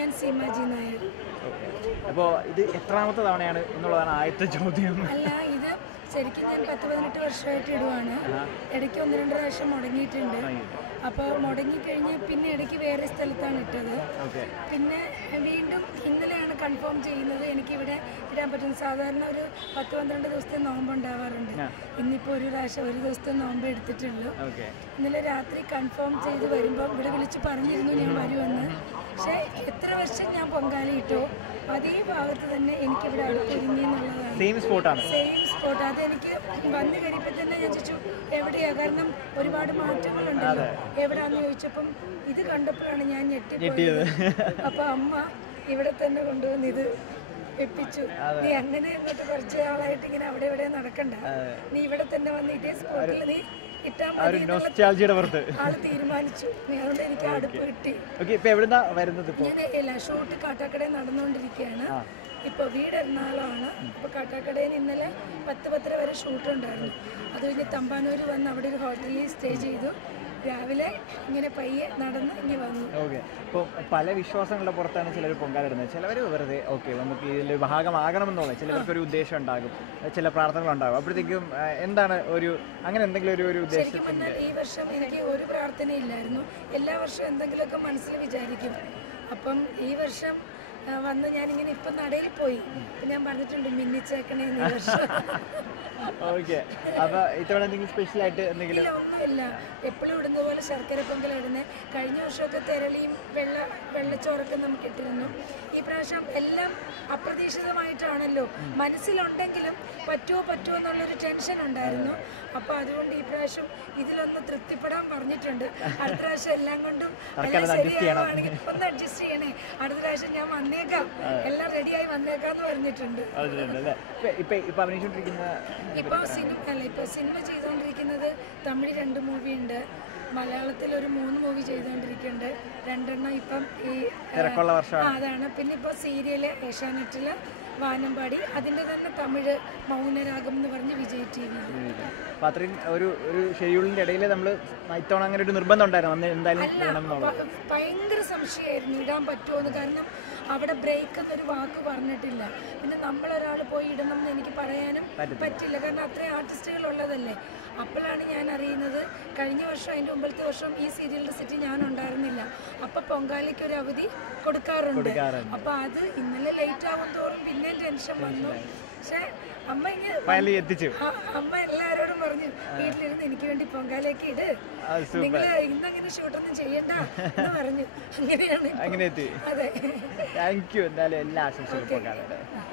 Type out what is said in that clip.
ഞാൻ സീമാജി നായർ. അപ്പോൾ ഇത് എത്രാമത്തെ തവണയാണ് എന്നുള്ളതാണ് ആദ്യത്തെ ചോദ്യം. അല്ല, ഇത് ശരിക്കും ഞാൻ 10-18 വർഷമായിട്ട് ഇടുവാണ്. ഇടയ്ക്ക് 1-2 പ്രാവശ്യം മുടങ്ങിയിട്ടുണ്ട്. അപ്പോൾ മുടങ്ങിക്കഴിഞ്ഞ് പിന്നെ ഇടയ്ക്ക് വേറെ സ്ഥലത്താണ് ഇട്ടത്. പിന്നെ വീണ്ടും ഇന്നലെയാണ് കൺഫേം ചെയ്യുന്നത് എനിക്കിവിടെ ഇടാൻ പറ്റും. സാധാരണ ഒരു 10-12 ദിവസത്തെ നോമ്പ് ഉണ്ടാവാറുണ്ട്. ഇന്നിപ്പോൾ ഒരു ദിവസത്തെ നോമ്പ് എടുത്തിട്ടുള്ളൂ. ഇന്നലെ രാത്രി കൺഫേം ചെയ്ത് വരുമ്പോൾ ഇവിടെ വിളിച്ച് പറഞ്ഞിരുന്നു ഞാൻ വരുമെന്ന്. പക്ഷേ എത്ര വർഷം ഞാൻ പൊങ്കാല ഇട്ടോ അതേ ഭാഗത്ത് തന്നെ എനിക്കിവിടെ അടുത്തൊരുങ്ങി എന്നുള്ളതാണ്. Same spot. അതെനിക്ക് വന്നു കഴിയുമ്പോൾ തന്നെ ഞാൻ ചോദിച്ചു എവിടെയാ, കാരണം ഒരുപാട് മാറ്റങ്ങളുണ്ടല്ലോ, എവിടെയാണെന്ന് ചോദിച്ചപ്പം ഇത് കണ്ടപ്പോഴാണ് ഞാൻ ഞെട്ടിപ്പോയത്. അപ്പോൾ അമ്മ ഇവിടെ തന്നെ കൊണ്ടുവന്ന് ഇത് വെപ്പിച്ചു. നീ അങ്ങനെ അങ്ങോട്ട് കുറച്ച് ആളായിട്ട് ഇങ്ങനെ അവിടെ ഇവിടെ നടക്കണ്ട, നീ ഇവിടെ തന്നെ വന്ന് ഇതേ സ്പോട്ടിൽ നീ ഇട്ടാൽ മതി ആള് തീരുമാനിച്ചു. അതുകൊണ്ട് എനിക്ക് അടുപ്പ് കിട്ടി. ഞാൻ ഷൂട്ട് കാട്ടാക്കടയിൽ നടന്നുകൊണ്ടിരിക്കുകയാണ്. ഇപ്പോൾ വീട് എറണാകുളമാണ്. ഇപ്പോൾ കാട്ടാക്കടയിൽ ഇന്നലെ 10-10:30 വരെ ഷൂട്ട് ഉണ്ടായിരുന്നു. അത് കഴിഞ്ഞ് തമ്പാനൂർ വന്ന് അവിടെ ഒരു ഹോട്ടലിൽ സ്റ്റേ ചെയ്തു. രാവിലെ ഇങ്ങനെ പയ്യെ നടന്ന് ഇനി വന്നു. ഇപ്പോൾ പല വിശ്വാസങ്ങളുടെ പുറത്താണ് ചിലർ പൊങ്കാലിടുന്നത്. ചിലവർ വെറുതെ നമുക്ക് ഇതിൽ ഭാഗമാകണമെന്നുള്ള ചിലവർക്കൊരു ഉദ്ദേശം ഉണ്ടാകും, ചില പ്രാർത്ഥനകളുണ്ടാകും. അപ്പോഴത്തേക്കും എന്താണ് അങ്ങനെ എന്തെങ്കിലും ഒരു ഉദ്ദേശം? ഈ വർഷം എനിക്ക് ഒരു പ്രാർത്ഥനയില്ലായിരുന്നു. എല്ലാ വർഷവും എന്തെങ്കിലുമൊക്കെ മനസ്സിൽ വിചാരിക്കും. അപ്പം ഈ വർഷം വന്ന് ഞാനിങ്ങനെ ഇപ്പം നടയിൽ പോയി. ഞാൻ പറഞ്ഞിട്ടുണ്ട് മിന്നിച്ചേക്കണേ ഈ വർഷം. ഒന്നുമില്ല, എപ്പോഴും ഇടുന്ന പോലെ ശർക്കര പൊങ്കൽ ഇടുന്നത്. കഴിഞ്ഞ വർഷമൊക്കെ തെരളിയും വെള്ളച്ചോറൊക്കെ നമുക്ക് ഇട്ടിരുന്നു. ഈ പ്രാവശ്യം എല്ലാം അപ്രതീക്ഷിതമായിട്ടാണല്ലോ. മനസ്സിലുണ്ടെങ്കിലും പറ്റുമോ എന്നുള്ളൊരു ടെൻഷൻ ഉണ്ടായിരുന്നു. അപ്പോൾ അതുകൊണ്ട് ഈ പ്രാവശ്യം ഇതിലൊന്ന് തൃപ്തിപ്പെടാൻ പറഞ്ഞിട്ടുണ്ട്. അടുത്ത പ്രാവശ്യം എല്ലാം കൊണ്ടും ശരിയാണെങ്കിൽ ഒന്ന് അഡ്ജസ്റ്റ് ചെയ്യണേ. അടുത്ത പ്രാവശ്യം ഞാൻ വന്നേക്കാം, എല്ലാം റെഡിയായി വന്നേക്കാന്ന് പറഞ്ഞിട്ടുണ്ട്. ഇപ്പോൾ സിനിമ ചെയ്തുകൊണ്ടിരിക്കുന്നത് തമിഴ് 2 മൂവി ഉണ്ട്, മലയാളത്തിൽ ഒരു 3 മൂവി ചെയ്തുകൊണ്ടിരിക്കുന്നുണ്ട്. 2 ഇപ്പം ഈ അതാണ്. പിന്നെ ഇപ്പോൾ സീരിയല് ഏഷ്യാനെറ്റില് വാനമ്പാടി, അതിൻ്റെ തന്നെ തമിഴ് മൗനരാഗം എന്ന് പറഞ്ഞ് വിജയ് TV. അത്രയും ഒരു ഷെഡ്യൂളിന്റെ ഇടയിൽ നമ്മൾ ഇത്തവണ അങ്ങനെ ഒരു നിർബന്ധം ഉണ്ടായിരുന്നു. ഭയങ്കര സംശയമായിരുന്നു ഇടാൻ പറ്റുമോന്ന്. കാരണം അവിടെ ബ്രേക്ക് എന്നൊരു വാക്ക് പറഞ്ഞിട്ടില്ല. പിന്നെ നമ്മളൊരാൾ പോയി ഇടണം എന്ന് എനിക്ക് പറയാനും പറ്റില്ല, കാരണം അത്രയും ആർട്ടിസ്റ്റുകൾ ഉള്ളതല്ലേ. അപ്പോഴാണ് ഞാൻ അറിയുന്നത് കഴിഞ്ഞ വർഷം അതിൻ്റെ മുമ്പത്തെ വർഷം ഈ സീരിയലിൻ്റെ സെറ്റ് ഞാൻ ഉണ്ടായിരുന്നില്ല. അപ്പം പൊങ്കാലയ്ക്ക് ഒരു അവധി കൊടുക്കാറുണ്ട്. അപ്പം അത് ഇന്നലെ ലേറ്റ് ആവും തോറും പിന്നെ ടെൻഷൻ വന്നു. പക്ഷെ അമ്മ എല്ലാവരോടും പറഞ്ഞു വീട്ടിലിരുന്ന് എനിക്ക് വേണ്ടി പൊങ്കാലയ്ക്ക് ഇട്, നിങ്ങൾ ഇന്നങ്ങനെ ഷൂട്ടൊന്നും ചെയ്യണ്ട എന്ന് പറഞ്ഞു. അങ്ങനെയാണ്. അതെ, താങ്ക് യു. എന്തായാലും എല്ലാ ആശംസകളും.